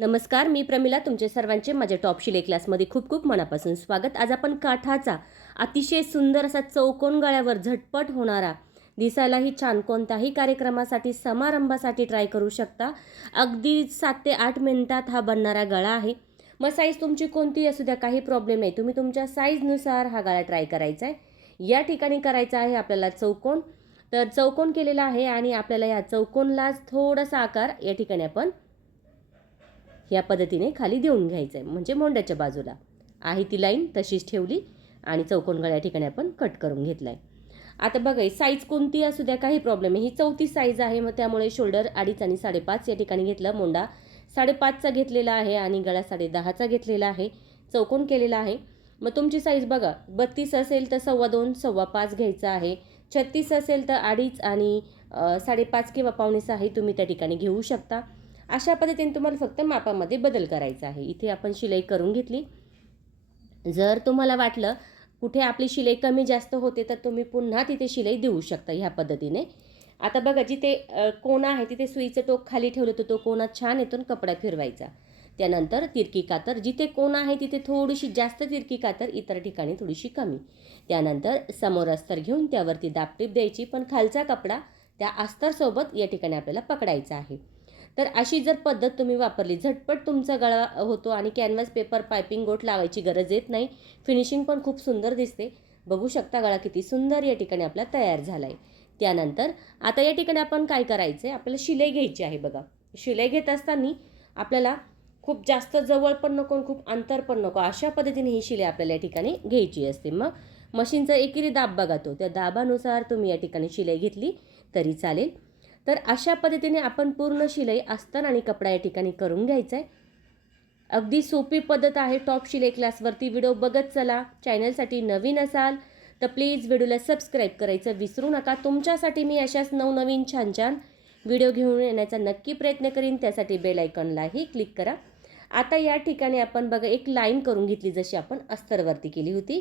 नमस्कार मी प्रमिला तुमचे सर्वांचे माझ्या टॉप शिले क्लासमध्ये खूप खूप मनापासून स्वागत. आज आपण काठाचा अतिशय सुंदर असा चौकोन गळ्यावर झटपट होणारा दिसायलाही छान कोणत्याही कार्यक्रमासाठी समारंभासाठी ट्राय करू शकता. अगदी सात ते आठ मिनिटात हा बनणारा गळा आहे. मग साईज तुमची कोणती असू द्या काही प्रॉब्लेम नाही. तुम्ही तुमच्या साईजनुसार हा गळा ट्राय करायचा आहे. या ठिकाणी करायचा आहे आपल्याला चौकोन. तर चौकोन केलेला आहे आणि आपल्याला या चौकोनलाच थोडासा आकार या ठिकाणी आपण ह्या पद्धतीने खाली देऊन घ्यायचं आहे म्हणजे मोंड्याच्या बाजूला. आहे ती लाईन तशीच ठेवली आणि चौकोन गळ्या ठिकाणी आपण कट करून घेतला आहे आता बघा साईज कोणती असू द्या काही प्रॉब्लेम आहे. ही चौथी साईज आहे मग त्यामुळे शोल्डर अडीच आणि साडेपाच या ठिकाणी घेतलं. मोंडा साडेपाचचा घेतलेला आहे आणि गळा साडे दहाचा घेतलेला आहे. चौकोन केलेला आहे. मग तुमची साईज बघा. बत्तीस असेल तर सव्वा दोन सव्वा पाच घ्यायचा आहे. छत्तीस असेल तर अडीच आणि साडेपाच किंवा पावणे सहा तुम्ही त्या ठिकाणी घेऊ शकता. अशा पद्धतीने तुम्हाला फक्त मापामध्ये बदल करायचा आहे. इथे आपण शिलाई करून घेतली. जर तुम्हाला वाटलं कुठे आपली शिलाई कमी जास्त होते तर तुम्ही पुन्हा तिथे शिलाई देऊ शकता ह्या पद्धतीने. आता बघा जिथे कोणा आहे तिथे सुईचं टोक खाली ठेवलं तर तो कोणा छान येतो आणि कपडा फिरवायचा. त्यानंतर तिरकी कातर जिथे कोण आहे तिथे थोडीशी जास्त तिरकी कातर इतर ठिकाणी थोडीशी कमी. त्यानंतर समोर अस्तर घेऊन त्यावरती दापटीप द्यायची पण खालचा कपडा त्या अस्तरसोबत या ठिकाणी आपल्याला पकडायचा आहे. तर अशी जर पद्धत तुम्ही वापरली झटपट तुमचा गळा होतो आणि कॅनव्हास पेपर पायपिंग गोट लावायची गरज येत नाही. फिनिशिंग पण खूप सुंदर दिसते. बघू शकता गळा किती सुंदर या ठिकाणी आपला तयार झाला आहे त्यानंतर आता या ठिकाणी आपण काय करायचं आहे आपल्याला शिलाई घ्यायची आहे बघा. शिलाई घेत असताना आपल्याला खूप जास्त जवळ पण नको आणि खूप अंतर पण नको. अशा पद्धतीने ही शिलाई आपल्याला या ठिकाणी घ्यायची असते. मग मशीनचा एकेरी दाब बघा तो. त्या दाबानुसार तुम्ही या ठिकाणी शिलाई घेतली तरी चालेल. तर अशा पद्धतीने आपण पूर्ण शिलाई अस्तर आणि कपडा या ठिकाणी करून घ्यायचा आहे अगदी सोपी पद्धत आहे टॉप शिलाई क्लासवरती व्हिडिओ बघत चला. चॅनलसाठी नवीन असाल तर प्लीज व्हिडिओला सबस्क्राईब करायचं विसरू नका. तुमच्यासाठी मी अशाच नवनवीन छान छान व्हिडिओ घेऊन येण्याचा नक्की प्रयत्न करीन. त्यासाठी बेल आयकॉनलाही क्लिक करा. आता या ठिकाणी आपण बघा एक लाईन करून घेतली जशी आपण अस्तरवरती केली होती.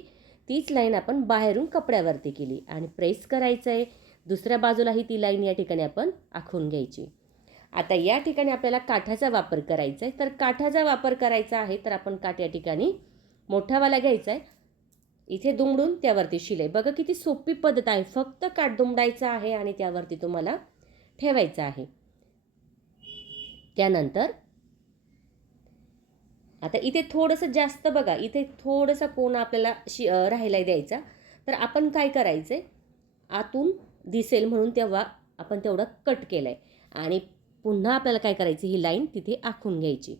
तीच लाईन आपण बाहेरून कपड्यावरती केली आणि प्रेस करायचं आहे दुसऱ्या बाजूलाही ती लाईन या ठिकाणी आपण आखून घ्यायची. आता या ठिकाणी आपल्याला काठाचा वापर करायचा आहे. तर काठाचा वापर करायचा आहे तर आपण काठ या ठिकाणी मोठावाला घ्यायचा आहे. इथे दुमडून त्यावरती शिलाई. बघा किती सोपी पद्धत आहे. फक्त काठ दुमडायचा आहे आणि त्यावरती तुम्हाला ठेवायचं आहे. त्यानंतर आता इथे थोडंसं जास्त बघा. इथे थोडंसं कोण आपल्याला शि राहायला द्यायचा. तर आपण काय करायचं आहे आतून दिसेल म्हणून तेव्हा आपण तेवढं कट केलं आहे आणि पुन्हा आपल्याला काय करायचं ही लाईन तिथे आखून घ्यायची.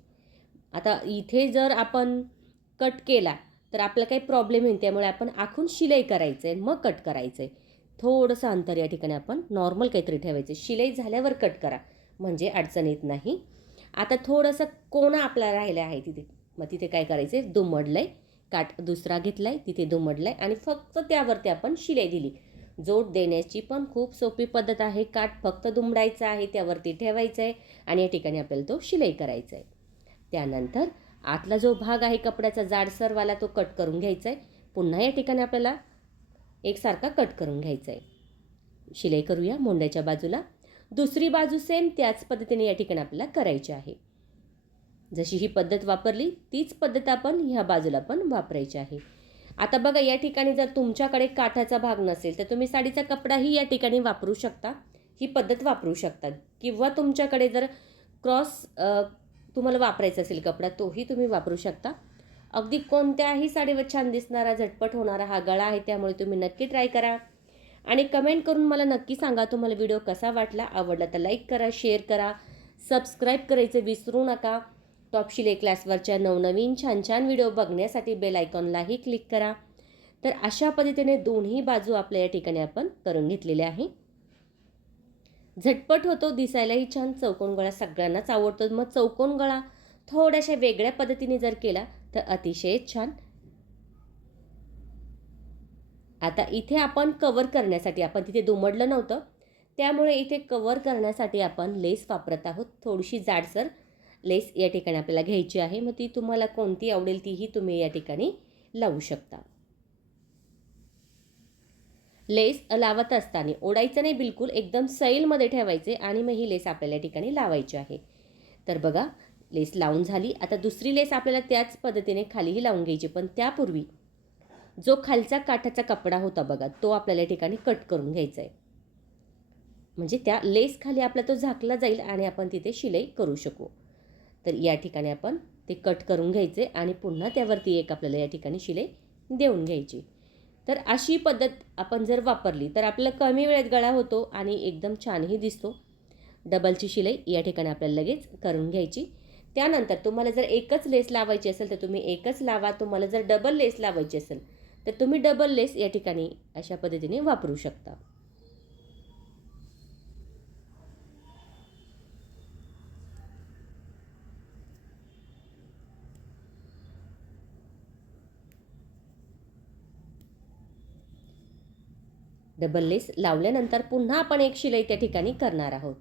आता इथे जर आपण कट केला तर आपला काही प्रॉब्लेम येईल त्यामुळे आपण आखून शिलाई करायचं आहे मग कट करायचं आहे थोडंसं अंतर या ठिकाणी आपण नॉर्मल काहीतरी ठेवायचं शिलाई झाल्यावर कट करा म्हणजे अडचण येत नाही. आता थोडंसं कोणा आपला राहिला आहे तिथे मग तिथे काय करायचं आहे दुमडलं आहे काट दुसरा घेतला आहे तिथे दुमडलं आहे आणि फक्त त्यावरती आपण शिलाई दिली. जोड देण्याची पण खूप सोपी पद्धत आहे. काठ फक्त दुमडायचा आहे त्यावरती ठेवायचं आहे आणि या ठिकाणी आपल्याला तो शिलाई करायचा आहे त्यानंतर आतला जो भाग आहे कपड्याचा जाडसरवाला तो कट करून घ्यायचा आहे पुन्हा या ठिकाणी आपल्याला एकसारखा कट करून घ्यायचा आहे शिलाई करूया मोंड्याच्या बाजूला. दुसरी बाजू सेम त्याच पद्धतीने या ठिकाणी आपल्याला करायची आहे. जशी ही पद्धत वापरली तीच पद्धत आपण ह्या बाजूला पण वापरायची आहे. आता बघा या ठिकाणी जर तुमच्याकडे काठाचा भाग नसेल तर तुम्ही साडीचा कपडाही या ठिकाणी वापरू शकता. ही पद्धत वापरू शकता किंवा तुमच्याकडे जर क्रॉस तुम्हाला वापरायचा असेल कपडा तोही तुम्ही वापरू शकता. अगदी कोणत्याही साडीवर छान दिसणारा झटपट होणारा हा गळा आहे त्यामुळे तुम्ही नक्की ट्राय करा. आणि कमेंट करून मला नक्की सांगा तुम्हाला व्हिडिओ कसा वाटला? आवडला तर लाईक करा शेअर करा. सबस्क्राईब करायचं विसरू नका. टॉपशिले क्लासवरच्या नवनवीन छान छान व्हिडिओ बघण्यासाठी बेल आयकॉनलाही क्लिक करा. तर अशा पद्धतीने दोन्ही बाजू आपल्या या ठिकाणी आपण करून घेतलेल्या आहे. झटपट होतो दिसायलाही छान चौकोन गळा सगळ्यांनाच आवडतो. मग चौकोन गळा थोड्याशा वेगळ्या पद्धतीने जर केला तर अतिशय छान. आता इथे आपण कवर करण्यासाठी आपण तिथे दुमडलं नव्हतं त्यामुळे इथे कवर करण्यासाठी आपण लेस वापरत आहोत. थोडीशी जाडसर लेस या ठिकाणी आपल्याला घ्यायची आहे. मग ती तुम्हाला कोणती आवडेल तीही तुम्ही या ठिकाणी लावू शकता. लेस लावत असताना ओढायचं नाही बिलकुल एकदम सैलमध्ये ठेवायचे आणि मग ही लेस आपल्याला या ठिकाणी लावायची आहे. तर बघा लेस लावून झाली. आता दुसरी लेस आपल्याला त्याच पद्धतीने खालीही लावून घ्यायची पण त्यापूर्वी जो खालचा काठाचा कपडा होता बघा तो आपल्याला या ठिकाणी कट करून घ्यायचा आहे. म्हणजे त्या लेस खाली आपला तो झाकला जाईल आणि आपण तिथे शिलाई करू शकू. तर या ठिकाणी आपण ते कट करून घ्यायचे आणि पुन्हा त्यावरती एक आपल्याला या ठिकाणी शिलाई देऊन घ्यायची. तर अशी पद्धत आपण जर वापरली तर आपल्याला कमी वेळेत गळा होतो आणि एकदम छानही दिसतो. डबलची शिलाई या ठिकाणी आपल्याला लगेच करून घ्यायची. त्यानंतर तुम्हाला जर एकच लेस लावायची असेल तर तुम्ही एकच लावा. तुम्हाला जर डबल लेस लावायची असेल तर तुम्ही डबल लेस या ठिकाणी अशा पद्धतीने वापरू शकता. डबल लेस लावल्यानंतर पुन्हा आपण एक शिलाई त्या ठिकाणी करणार आहोत.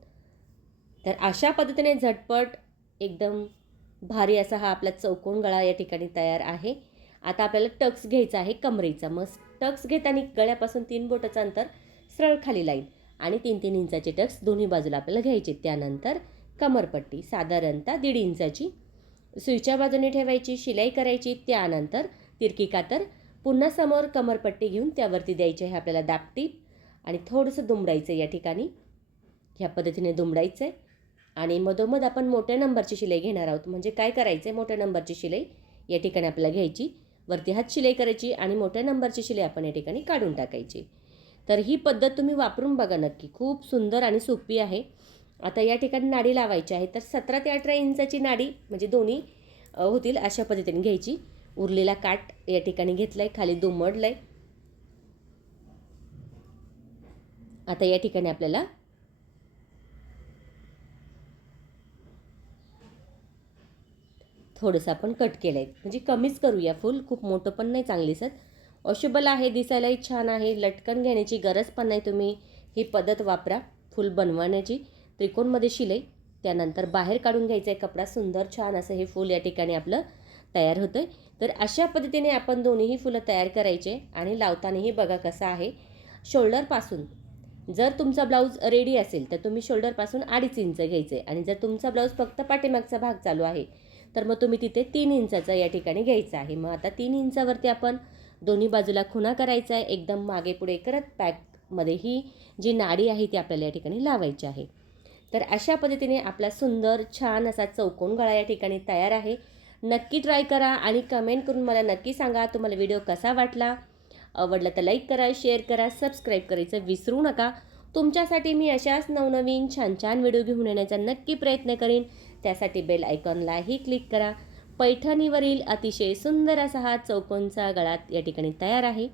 तर अशा पद्धतीने झटपट एकदम भारी असा हा आपला चौकोन गळा या ठिकाणी तयार आहे. आता आपल्याला टक्स घ्यायचा आहे कमरेचा. मग टक्स घेताना गळ्यापासून तीन बोटाचं अंतर सरळ खाली लाईन आणि तीन तीन इंचाचे टक्स दोन्ही बाजूला आपल्याला घ्यायचे. त्यानंतर कमरपट्टी साधारणतः दीड इंचाची सुईच्या बाजूने ठेवायची शिलाई करायची. त्यानंतर तिरकी कातर पुन्हा समोर कमरपट्टी घेऊन त्यावरती द्यायची आहे आपल्याला दापटीप आणि थोडंसं दुमडायचं आहे या ठिकाणी. ह्या पद्धतीने दुमडायचं आहे आणि मधोमध आपण मोठ्या नंबरची शिलाई घेणार आहोत. म्हणजे काय करायचं आहे मोठ्या नंबरची शिलाई या ठिकाणी आपल्याला घ्यायची. वरती हात शिलाई करायची आणि मोठ्या नंबरची शिलाई आपण या ठिकाणी काढून टाकायची. तर ही पद्धत तुम्ही वापरून बघा नक्की. खूप सुंदर आणि सोपी आहे. आता या ठिकाणी नाडी लावायची आहे. तर सतरा ते अठरा इंचाची नाडी म्हणजे दोन्ही होतील अशा पद्धतीने घ्यायची. उरलेला काठ या ठिकाणी घेतला आहे खाली दुमडला आहे आता या ठिकाणी आपल्याला थोडंसं आपण कट केलं आहे म्हणजे कमीच करूया फुल खूप मोठं पण नाही चांगली सर अशुबल आहे दिसायलाही छान आहे. लटकन घेण्याची गरज पण नाही तुम्ही. ही पद्धत वापरा फुल बनवण्याची. त्रिकोणमध्ये शिलाई त्यानंतर बाहेर काढून घ्यायचा आहे कपडा सुंदर छान असं हे फूल या ठिकाणी आपलं तयार होतं आहे तर अशा पद्धतीने आपण दोन्हीही फुलं तयार करायचे आणि लावतानाही बघा कसं आहे. शोल्डरपासून जर तुमचा ब्लाऊज रेडी असेल तर तुम्ही शोल्डरपासून अडीच इंच घ्यायचे आहे आणि जर तुमचा ब्लाऊज फक्त पाठीमागचा भाग चालू आहे तर मग तुम्ही तिथे तीन इंचाचा या ठिकाणी घ्यायचा आहे. मग आता तीन इंचावरती आपण दोन्ही बाजूला खुणा करायचा आहे. एकदम मागे पुढे करत पॅकमध्ये ही जी नाडी आहे ती आपल्याला या ठिकाणी लावायची आहे. तर अशा पद्धतीने आपला सुंदर छान असा चौकोन गळा या ठिकाणी तयार आहे. नक्की ट्राय करा आणि कमेंट करून मला नक्की सांगा तुम्हाला व्हिडिओ कसा वाटला. आवडला तर लाईक करा शेअर करा सबस्क्राईब करायचं विसरू नका. तुमच्यासाठी मी अशाच नवनवीन छान छान व्हिडिओ घेऊन येण्याचा नक्की प्रयत्न करीन. त्यासाठी बेल आयकॉनलाही क्लिक करा. पैठणीवरील अतिशय सुंदर असा हा चौकोनचा गळा या ठिकाणी तयार आहे.